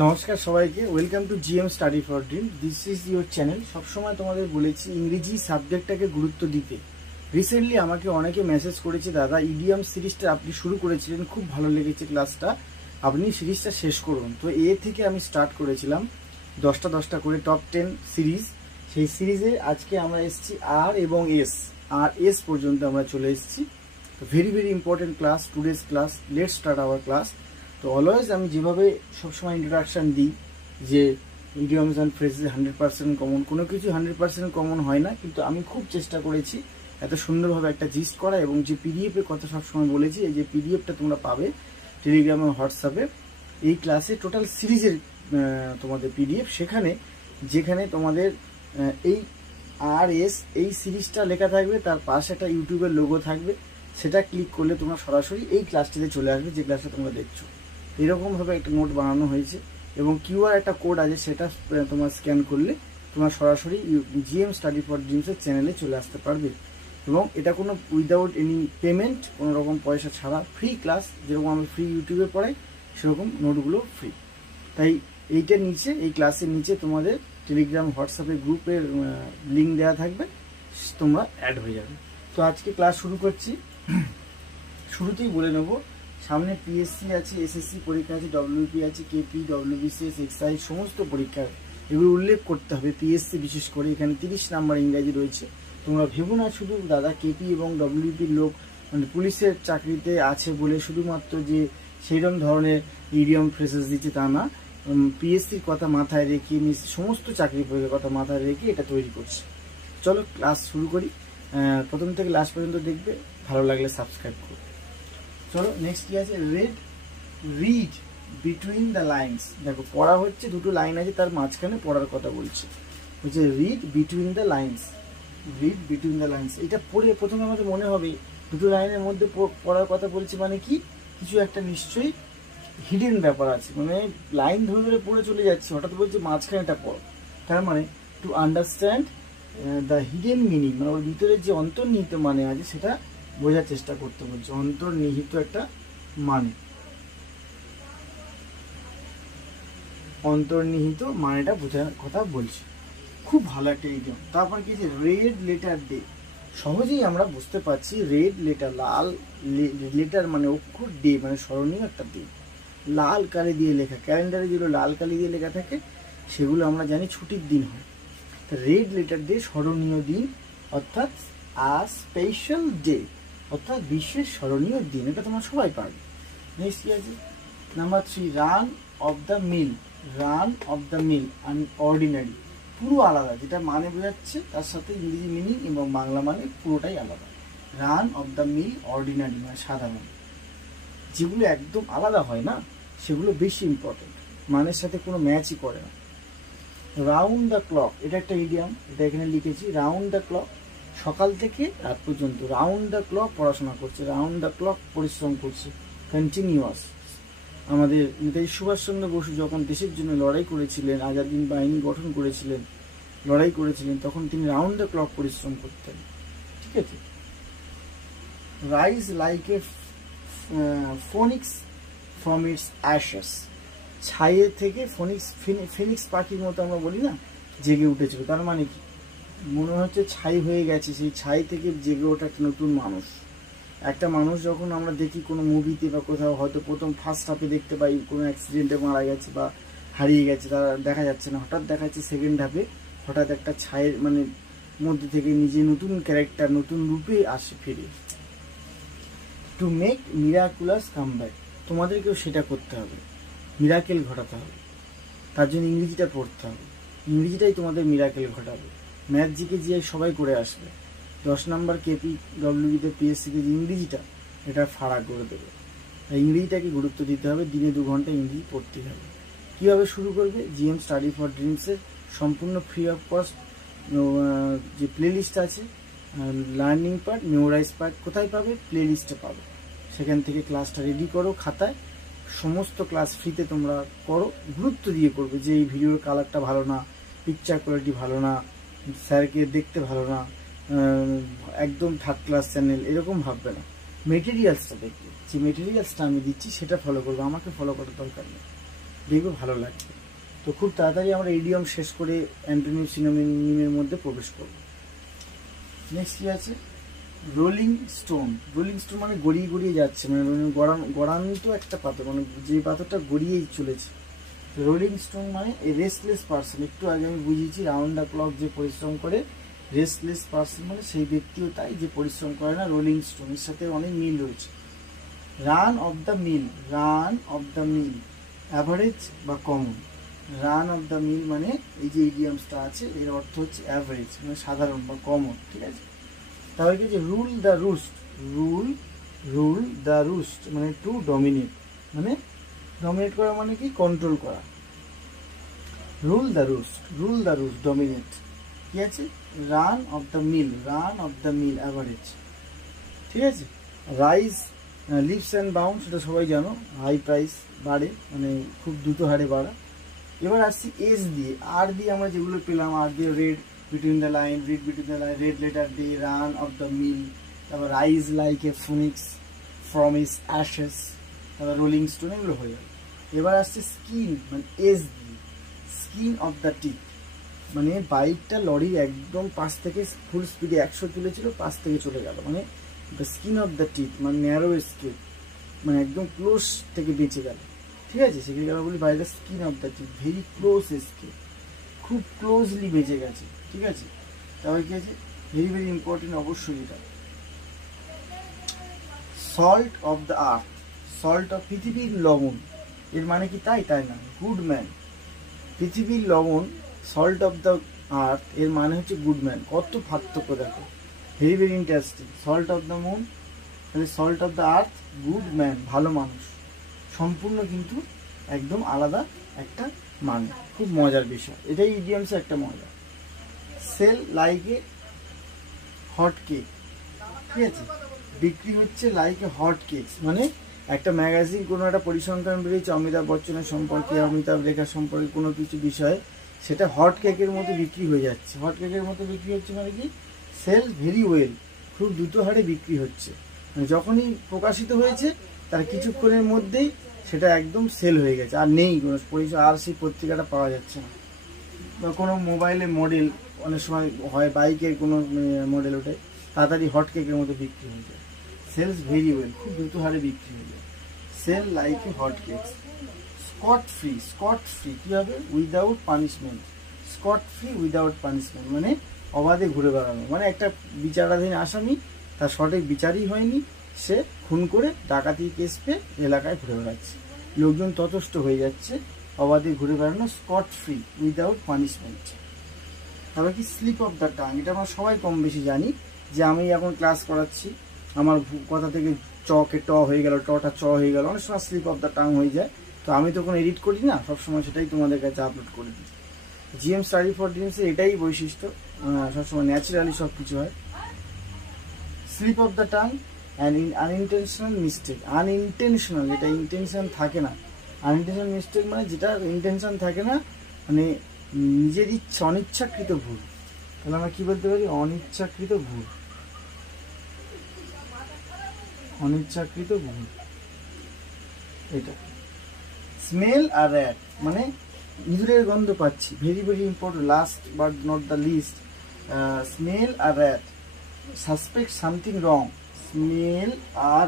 নমস্কার সবাইকে, welcome to GM study for dream. This is your channel. সবসময় তোমাদের বলেছি ইংরেজি সাবজেক্টটাকে গুরুত্ব দিতে। রিসেন্টলি আমাকে অনেকে মেসেজ করেছে, দাদা ইডিয়াম সিরিজটা আপনি শুরু করেছিলেন, খুব ভালো লেগেছে ক্লাসটা, আপনি সিরিজটা শেষ করুন। তো এ থেকে আমি স্টার্ট করেছিলাম 10টা করে টপ 10 সিরিজ। সেই সিরিজে আজকে আমরা এসেছি আর এবং এস পর্যন্ত আমরা চলে এসেছি। Very very important class, today's class. Let's start our class. তো অলওয়েজ আমি যেভাবে সবসময় ইন্ট্রোডাকশান দিই যে ইডিয়মস অ্যান্ড ফ্রেজেস 100% কমন, কোনো কিছু 100% কমন হয় না, কিন্তু আমি খুব চেষ্টা করেছি এত সুন্দরভাবে একটা জিস্ট করা। এবং যে পিডিএফের কথা সবসময় বলেছি, এই যে পিডিএফটা তোমরা পাবে টেলিগ্রামে, হোয়াটসঅ্যাপে, এই ক্লাসে টোটাল সিরিজের তোমাদের পিডিএফ, যেখানে তোমাদের এই এই সিরিজটা লেখা থাকবে, তার পাশে একটা ইউটিউবের লোগো থাকবে, সেটা ক্লিক করলে তোমরা সরাসরি এই ক্লাসটিতে চলে আসবে, যে ক্লাসটা তোমরা দেখছো। এরকমভাবে একটা নোট বানানো হয়েছে এবং কিউআর একটা কোড আছে, সেটা তোমার স্ক্যান করলে তোমরা সরাসরি জিএম স্টাডি ফর ড্রিমসের চ্যানেলে চলে আসতে পারবে। এবং এটা কোনো উইদাউট এনি পেমেন্ট, কোনো রকম পয়সা ছাড়া ফ্রি ক্লাস। যেরকম আমি ফ্রি ইউটিউবে পড়াই, সেরকম নোটগুলো ফ্রি। তাই এইটার নিচে, এই ক্লাসের নিচে তোমাদের টেলিগ্রাম, হোয়াটসঅ্যাপের গ্রুপের লিঙ্ক দেওয়া থাকবে, তোমরা অ্যাড হয়ে যাবে। তো আজকে ক্লাস শুরু করছি। শুরুতেই বলে নেব, সামনে পিএসসি আছে, এসএসসি পরীক্ষা আছে, ডব্লিউপি আছে, কেপি, ডব্লিউবিসিএস, এক্সাইজ, সমস্ত পরীক্ষা এগুলো উল্লেখ করতে হবে। পিএসসি বিশেষ করে এখানে 30 নাম্বার ইংরাজি রয়েছে। তোমরা ভেবো না শুধু দাদা কেপি এবং ডব্লিউপির লোক মানে পুলিশের চাকরিতে আছে বলে শুধুমাত্র যে সেইরকম ধরনের ইডিয়ম ফ্রেজেস দিচ্ছে, তা না। পিএসসির কথা মাথায় রেখে, সমস্ত চাকরি পরীক্ষার কথা মাথায় রেখে এটা তৈরি করছে। চলো ক্লাস শুরু করি। প্রথম থেকে লাস্ট পর্যন্ত দেখবে, ভালো লাগলে সাবস্ক্রাইব করবে। চলো নেক্সট কি আছে, রিড বিটুইন দ্য লাইনস। দেখো পড়া হচ্ছে, দুটো লাইন আছে, তার মাঝখানে পড়ার কথা বলছে, হচ্ছে read between the lines. Read between the lines, এটা পড়ে প্রথমে আমাদের মনে হবে দুটো লাইনের মধ্যে পড়ার কথা বলছে, মানে কি কিছু একটা নিশ্চয়ই হিডেন ব্যাপার আছে। মানে লাইন ধরে ধরে পড়ে চলে যাচ্ছে, হঠাৎ বলছে মাঝখানেটা পড়। তার মানে to understand the hidden meaning, মানে ওর ভিতরে যে অন্তর্নিহিত মানে আছে সেটা বোঝার চেষ্টা করতে বলছে। অন্তর্নিহিত একটা মানে, অন্তর্নিহিত মানেটা বোঝার কথা বলছে। খুব ভালো একটা ইডিয়ম। তারপর কি আছে, রেড লেটার ডে। সহজেই আমরা বুঝতে পারছি, রেড লেটার, লাল লেটার মানে অক্ষর, ডে মানে স্মরণীয় একটা দিন। লাল কালি দিয়ে লেখা, ক্যালেন্ডারে যেগুলো লাল কালি দিয়ে লেখা থাকে সেগুলো আমরা জানি ছুটির দিন হয়। রেড লেটার ডে স্মরণীয় দিন, অর্থাৎ আ স্পেশাল ডে, অর্থাৎ বিশেষ স্মরণীয় দিন। এটা তোমরা সবাই পারবে। নেক্সট কি আছে, number 3, run of the mill. Run of the mill ordinary, পুরো আলাদা, যেটা মানে বোঝাচ্ছে তার সাথে ইংরেজি মিনিং এবং বাংলা মানে পুরোটাই আলাদা। Run of the mill ordinary মানে সাধারণ। যেগুলো একদম আলাদা হয় না, সেগুলো বেশি ইম্পর্টেন্ট, মানের সাথে কোনো ম্যাচই করে না। রাউন্ড দ্য ক্লক, এটা একটা ইডিয়াম, এটা এখানে লিখেছি। রাউন্ড দ্য ক্লক, সকাল থেকে রাত পর্যন্ত রাউন্ড দ্য ক্লক পড়াশোনা করছে, রাউন্ড দ্য ক্লক পরিশ্রম করছে, কন্টিনিউয়াস। আমাদের নেতাজি সুভাষচন্দ্র বসু যখন দেশের জন্য লড়াই করেছিলেন, আজাদিন বাহিনী গঠন করেছিলেন, লড়াই করেছিলেন, তখন তিনি রাউন্ড দ্য ক্লক পরিশ্রম করতেন। ঠিক আছে। Rise like a phoenix from its ashes, ছাইয়ের থেকে ফিনিক্স পাখির মতো আমরা বলি না, জেগে উঠেছিল। তার মানে কি, মনে হচ্ছে ছাই হয়ে গেছে, সেই ছাই থেকে জেগে ওঠা একটা নতুন মানুষ। একটা মানুষ যখন আমরা দেখি কোনো মুভিতে বা কোথাও, হয়তো প্রথম ফার্স্ট হাফে দেখতে পাই কোনো অ্যাক্সিডেন্টে মারা গেছে বা হারিয়ে গেছে, তারা দেখা যাচ্ছে না, হঠাৎ দেখা যাচ্ছে সেকেন্ড হাফে হঠাৎ একটা ছায়ের মানে মধ্যে থেকে নিজে নতুন ক্যারেক্টার, নতুন রূপে আসে ফিরে। টু মেক মিরাকুলাস কামব্যাক, তোমাদেরকেও সেটা করতে হবে, মিরাকেল ঘটাতে হবে। তার জন্য ইংরেজিটা পড়তে হবে, ইংরেজিটাই তোমাদের মিরাকেল ঘটাবে। ম্যাথ জিকে যে সবাই করে আসবে, 10 নাম্বার কেপি ডব্লিউবিতে পিএসসিতে যে ইংরেজিটা, এটা ফারাক করে দেবে। তাই ইংরেজিটাকে গুরুত্ব দিতে হবে, দিনে 2 ঘন্টা ইংরেজি পড়তেই হবে। কীভাবে শুরু করবে, জিএম স্টাডি ফর ড্রিমসের সম্পূর্ণ ফ্রি অফ কস্ট যে প্লেলিস্ট আছে, লার্নিং পার্ট, মেমোরাইজ পার্ট, কোথায় পাবে, প্লেলিস্টে পাবে। সেখান থেকে ক্লাসটা রেডি করো খাতায়, সমস্ত ক্লাস ফ্রিতে তোমরা করো। গুরুত্ব দিয়ে করবে যে এই ভিডিওর কালারটা ভালো না, পিকচার কোয়ালিটি ভালো না, স্যারকে দেখতে ভালো না, একদম থার্ড ক্লাস চ্যানেল, এরকম ভাববে না। মেটেরিয়ালসটা দেখবে, যে মেটেরিয়ালসটা আমি দিচ্ছি সেটা ফলো করবে, আমাকে ফলো করার দরকার নেই। দেখবে ভালো লাগবে। তো খুব তাড়াতাড়ি আমরা ইডিয়ম শেষ করে অ্যান্টোনিম সিনোনিমের মধ্যে প্রবেশ করব। নেক্সট কি আছে? Rolling stone. রোলিং স্টোন মানে গড়িয়ে গড়িয়ে যাচ্ছে, মানে গড়ান্ত একটা পাথর, মানে যে পাথরটা গড়িয়েই চলেছে। রোলিং স্টোন মানে রেস্টলেস পার্সন। একটু আগে আমি বুঝিয়েছি রাউন্ড দ্য ক্লক যে পরিশ্রম করে, রেস্টলেস পার্সন মানে সেই ব্যক্তিও তাই যে পরিশ্রম করে না। রোলিং স্টোন এর সাথে অনেক মিল রয়েছে। Run of the mill. Run of the mill average বা common. Run of the mill মানে এই যে ইডিয়ামসটা আছে এর অর্থ হচ্ছে অ্যাভারেজ, মানে সাধারণ বা কমন, ঠিক আছে। তাহলে কি যে রুল দ্য রুস্ট। রুল দ্য রুস্ট মানে টু ডমিনেট, মানে ডমিনেট করা মানে কি কন্ট্রোল করা। Rule the roost dominate. কি আছে? Run of the mill average, ঠিক আছে। রাইজ লিপস অ্যান্ড বাউন্ড, সেটা সবাই জানো, হাই প্রাইস, বাড়ে, মানে খুব দ্রুত হারে বাড়া। এবার আসছি এস দিয়ে। আর দিয়ে আমরা যেগুলো পেলাম, আর দিয়ে read between the line, red letter দিয়ে রান অফ দ্য মিল, তারপর rise like a phoenix from its ashes, তারপর রোলিং স্টোন, এগুলো হয়ে গেল। এবার আসছে স্কিন, মানে এস দিয়ে। স্কিন অফ দ্য টিথ মানে বাইকটা লরির একদম পাশ থেকে ফুল স্পিডে 100 তুলেছিল, পাশ থেকে চলে গেল, মানে the skin of the teeth মানে ন্যারো স্কেপ, মানে একদম ক্লোজ থেকে বেঁচে গেল, ঠিক আছে। সেখানে আমরা বলি by the skin of the teeth, very close escape, খুব ক্লোজলি বেঁচে গেছে, ঠিক আছে। তাহলে কি আছে? ভেরি ভেরি ইম্পর্টেন্ট অবশ্যই এটা। Salt of the earth. Salt of পৃথিবীর লবণ, এর মানে কি তাই না, গুড ম্যান। পৃথিবীর লবণ, সল্ট অফ দ্য আর্থ এর মানে হচ্ছে গুড ম্যান। কত পার্থক্য দেখো, very very interesting. Salt of the moon তাহলে salt of the earth, good man, ভালো মানুষ। সম্পূর্ণ কিন্তু একদম আলাদা একটা মানে, খুব মজার বিষয়, এটাই ইডিয়ামসে একটা মজা। Sell like a hot cake, ঠিক আছে। বিক্রি হচ্ছে লাইক এ হট কেক মানে একটা ম্যাগাজিন, কোনো একটা পরিসংখ্যান বেরিয়েছে অমিতাভ বচ্চনের সম্পর্কে, অমিতাভ রেখার সম্পর্কে কোনো কিছু বিষয়ে, সেটা হট কেকের মতো বিক্রি হয়ে যাচ্ছে। হট কেকের মতো বিক্রি হচ্ছে মানে কি, সেল ভেরি ওয়েল, খুব দ্রুত হারে বিক্রি হচ্ছে। মানে যখনই প্রকাশিত হয়েছে তার কিছুক্ষণের মধ্যেই সেটা একদম সেল হয়ে গেছে, আর নেই কোনো আর সেই পত্রিকাটা পাওয়া যাচ্ছে না। বা কোনো মোবাইলে মডেল অনেক সময় হয়, বাইকের কোনো মডেল ওঠে, তাড়াতাড়ি হট কেকের মতো বিক্রি হয়ে যায়। সেলস ভেরি ওয়েল, খুব দ্রুত হারে বিক্রি হয়ে যায়। Sell like a hot cake. Scot free কি হবে? Without punishment. Scot free without punishment মানে অবাধে ঘুরে বেড়ানো, মানে একটা বিচারাধীন আসামি, তার সঠিক বিচারই হয়নি, সে খুন করে ডাকাতি কেস পেয়ে এলাকায় ঘুরে বেড়াচ্ছে, লোকজন ততস্থ হয়ে যাচ্ছে, অবাধে ঘুরে বেড়ানো, স্কট ফ্রি উইদাউট পানিশমেন্ট। তারপর কি স্লিপ অফ দ্য টাং, এটা আমরা সবাই কম বেশি জানি, যে আমি এখন ক্লাস করাচ্ছি, আমার কথা থেকে চকে ট হয়ে গেল, টটা চ হয়ে গেল, অনেক সময় স্লিপ অফ দ্য টাং হয়ে যায়। তো আমি তো কোনো এডিট করি না, সবসময় সেটাই তোমাদের কাছে আপলোড করে দিই। জিএম স্টাডি ফর ড্রিমসে এটাই বৈশিষ্ট্য, সবসময় ন্যাচারালি সব কিছু হয়। Slip of the tongue and unintentional mistake. Unintentional, যেটা ইন্টেনশন থাকে না। আনইনটেনশনাল মিস্টেক মানে যেটা ইন্টেনশন থাকে না, মানে নিজের ইচ্ছা, অনিচ্ছাকৃত ভুল। তাহলে আমরা কি বলতে পারি? অনিচ্ছাকৃত ভুল, অনিচ্ছাকৃত ভুল এটা। স্মেল আর র্যাট মানে ইঁদুরের গন্ধ পাচ্ছি, very very important, last but not the least. Smell a rat, suspect something wrong. Smell a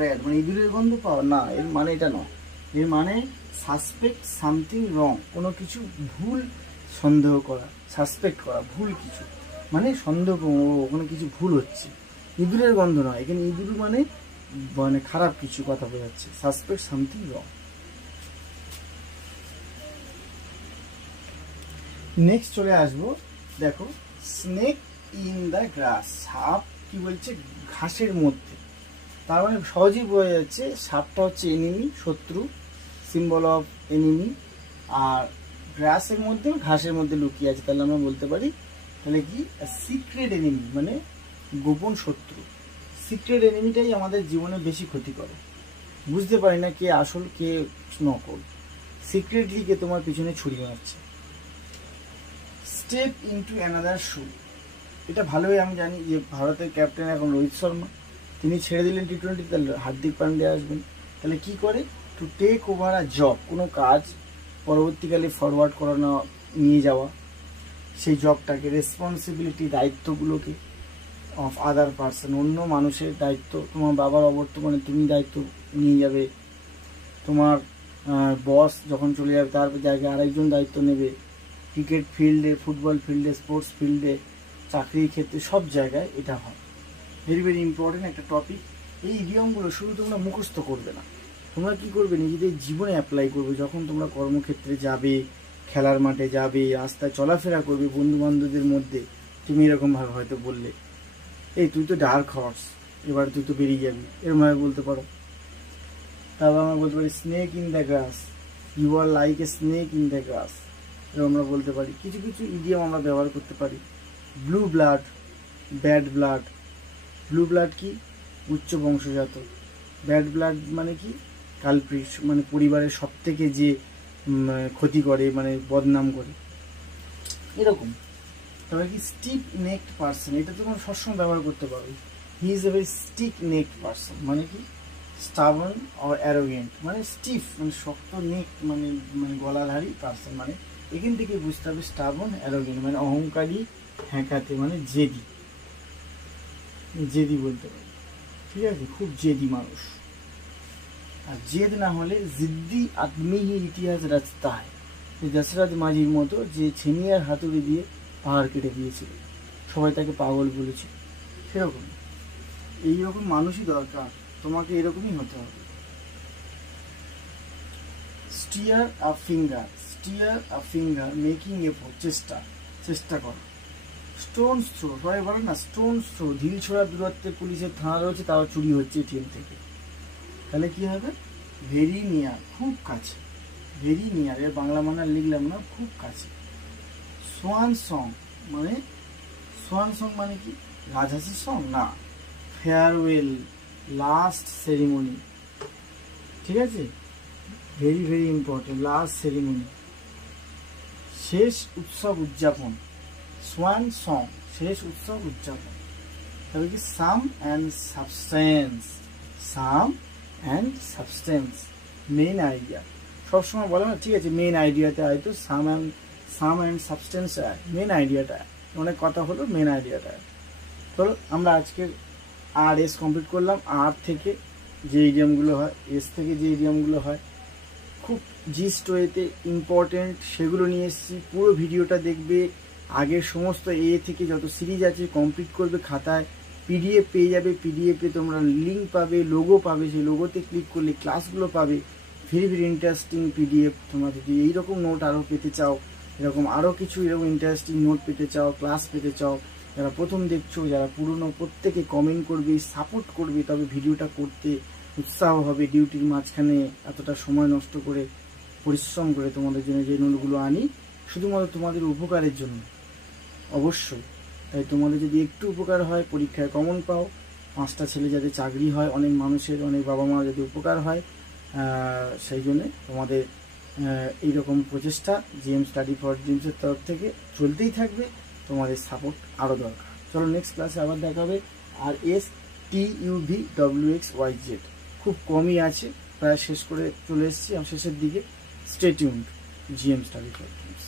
rat মানে ইঁদুরের গন্ধ পাওয়া না, এর মানে এটা নয়। এর মানে সাসপেক্ট সামথিং রং, কোনো কিছু ভুল সন্দেহ করা, সাসপেক্ট করা ভুল কিছু, মানে সন্দেহ, ওখানে কিছু ভুল হচ্ছে। ইঁদুরের গন্ধ নয়, এখানে ইঁদুর মানে মানে খারাপ কিছু কথা বোঝাচ্ছে, সাসপেক্ট সামথিং রং। নেক্সট চলে আসবো, দেখো স্নেক ইন দ্য গ্রাস, সাপ কি বলছে, ঘাসের মধ্যে। তার মানে সহজেই বোঝা যাচ্ছে সাপটা হচ্ছে এনিমি, শত্রু, সিম্বল অফ এনিমি। আর গ্রাসের মধ্যে, ঘাসের মধ্যে লুকিয়ে আছে, তাহলে আমরা বলতে পারি তাহলে কি সিক্রেট এনিমি মানে গোপন শত্রু। সিক্রেট এনিমিটাই আমাদের জীবনে বেশি ক্ষতি করে, বুঝতে পারি না কে আসল কে নকল, সিক্রেটলি কে তোমার পিছনে ছুরি মারছে। স্টেপ ইনটু অ্যানাদার শু, এটা ভালোই আমি জানি যে ভারতের ক্যাপ্টেন এখন রোহিত শর্মা, তিনি ছেড়ে দিলেন টি-20, তাহলে হার্দিক পান্ডিয়া আসবেন। তাহলে কি করে? To take over a job, কোনো কাজ পরবর্তীকালে ফরওয়ার্ড করানো নিয়ে যাওয়া, সেই জবটাকে রেসপন্সিবিলিটি দায়িত্বগুলোকে অফ আদার পার্সন, অন্য মানুষের দায়িত্ব, তোমার বাবার অবর্তমানে তুমি দায়িত্ব নিয়ে যাবে, তোমার বস যখন চলে যাবে তার জায়গায় আরেকজন দায়িত্ব নেবে, ক্রিকেট ফিল্ডে, ফুটবল ফিল্ডে, স্পোর্টস ফিল্ডে, চাকরির ক্ষেত্রে সব জায়গায় এটা হয়। ভেরি ভেরি ইম্পর্টেন্ট একটা টপিক। এই ইডিয়মগুলো শুধু তোমরা মুখস্থ করবে না, তোমরা কি করবে নিজেদের জীবনে অ্যাপ্লাই করবে। যখন তোমরা কর্মক্ষেত্রে যাবে, খেলার মাঠে যাবে, রাস্তায় চলাফেরা করবে, বন্ধু বান্ধবদের মধ্যে তুমি এরকমভাবে হয়তো বললে, এই তুই তো ডার্ক হর্স, এবার তুই তো বেরিয়ে যাবি, এরকমভাবে বলতে পারো। তারপর আমরা বলতে পারি snake in the grass, you are like a snake in the grass, এরকম আমরা বলতে পারি। কিছু কিছু ইডিয়ম আমরা ব্যবহার করতে পারি। Blue blood, bad blood. Blue blood কি? উচ্চ বংশজাত। ব্যাড ব্লাড মানে কি? কালপ্রিট, মানে পরিবারের সব থেকে যে ক্ষতি করে, মানে বদনাম করে, এরকম। তবে কি স্টিফ নেকড পার্সন, এটা তোমরা সবসময় ব্যবহার করতে পারো। He is a very stiff necked person, মানে কি? স্টাবন অর অ্যারোগেন্ট, মানে স্টিফ মানে শক্ত, নেক মানে মানে গলাধারী পার্সন, মানে এখান থেকে বুঝতে হবে স্টাবন অ্যারোগেন্ট মানে অহংকারী, হ্যাঁকাতে, মানে জেদি, জেদি বলতে পারি, ঠিক আছে, খুব জেদি মানুষ। আর জেদ না হলে জিদ্দি আদমি হি ইতিহাস রাস্তা হয়, দশরথ মাঝির মতো যে ছেনিয়ার হাতুড়ি দিয়ে পাহাড় কেটে দিয়েছিল, সবাই তাকে পাগল বলেছিল, সেরকম এইরকম মানুষই দরকার, তোমাকে এরকমই হতে হবে। স্টিয়ার আ ফিঙ্গার, স্টিয়ার আ ফিঙ্গার মেকিং এফোর্ট, চেষ্টা, চেষ্টা করো। স্টোন থ্রো, সবাই বলে না স্টোন থ্রো, ঢিল ছোড়ার দূরত্বে পুলিশের থানা রয়েছে, তাও চুরি হচ্ছে এটিএম থেকে, তাহলে কি হবে? ভেরি নিয়ার, খুব কাছে। ভেরি নিয়ার এর বাংলা মানে লিখলাম না, খুব কাছে। সোয়ান সং মানে, সোয়ান সং মানে কি? রাজহাঁসের সং না, ফেয়ারওয়েল, লাস্ট সেরিমনি, ঠিক আছে, very very important, last ceremony, শেষ উৎসব উদযাপন। সোয়ান সং, শেষ উৎসব উদযাপন। তবে কি? Sum and substance, sum and substance, main idea, সবসময় বলে না, ঠিক আছে, মেইন আইডিয়াতে হয়তো সাম অ্যান্ড সাবস্টেন্স মেইন আইডিয়াটা, অনেক কথা হলো, মেইন আইডিয়াটা। চলো আমরা আজকের আর এস কমপ্লিট করলাম। আর থেকে যে ইডিয়মগুলো হয়, এস থেকে যে ইডিয়মগুলো হয়, খুব জিস্ট ওয়েতে ইম্পর্টেন্ট, সেগুলো নিয়ে এসেছি। পুরো ভিডিওটা দেখবে, আগের সমস্ত এ থেকে যত সিরিজ আছে কমপ্লিট করবে, খাতায় পিডিএফ পেয়ে যাবে, পিডিএফে তোমরা লিঙ্ক পাবে, লোগো পাবে, সেই লোগোতে ক্লিক করলে ক্লাসগুলো পাবে, ভেরি ভেরি ইন্টারেস্টিং পিডিএফ। তোমরা যদি এইরকম নোট আরও পেতে চাও, এরকম আরও কিছু এরকম ইন্টারেস্টিং নোট পেতে চাও, ক্লাস পেতে চাও, যারা প্রথম দেখছো, যারা পুরনো, প্রত্যেকে কমেন্ট করবে, সাপোর্ট করবে, তবে ভিডিওটা করতে উৎসাহ হবে। ডিউটির মাঝখানে এতটা সময় নষ্ট করে, পরিশ্রম করে তোমাদের জন্য যে নোটগুলো আনি, শুধুমাত্র তোমাদের উপকারের জন্য, অবশ্যই। তাই তোমাদের যদি একটু উপকার হয়, পরীক্ষায় কমন পাও, 5টা ছেলে যাতে চাকরি হয়, অনেক মানুষের, অনেক বাবা মা যদি উপকার হয়, সেই জন্যে তোমাদের এইরকম প্রচেষ্টা জিএম স্টাডি ফর ড্রিমসের তরফ থেকে চলতেই থাকবে। তোমাদের সাপোর্ট আরও দরকার। চলো নেক্সট ক্লাসে আবার দেখা হবে। আর এস TUVWXYZ খুব কমই আছে, প্রায় শেষ করে চলে এসেছি, শেষের দিকে। Stay tuned, GM study for dreams.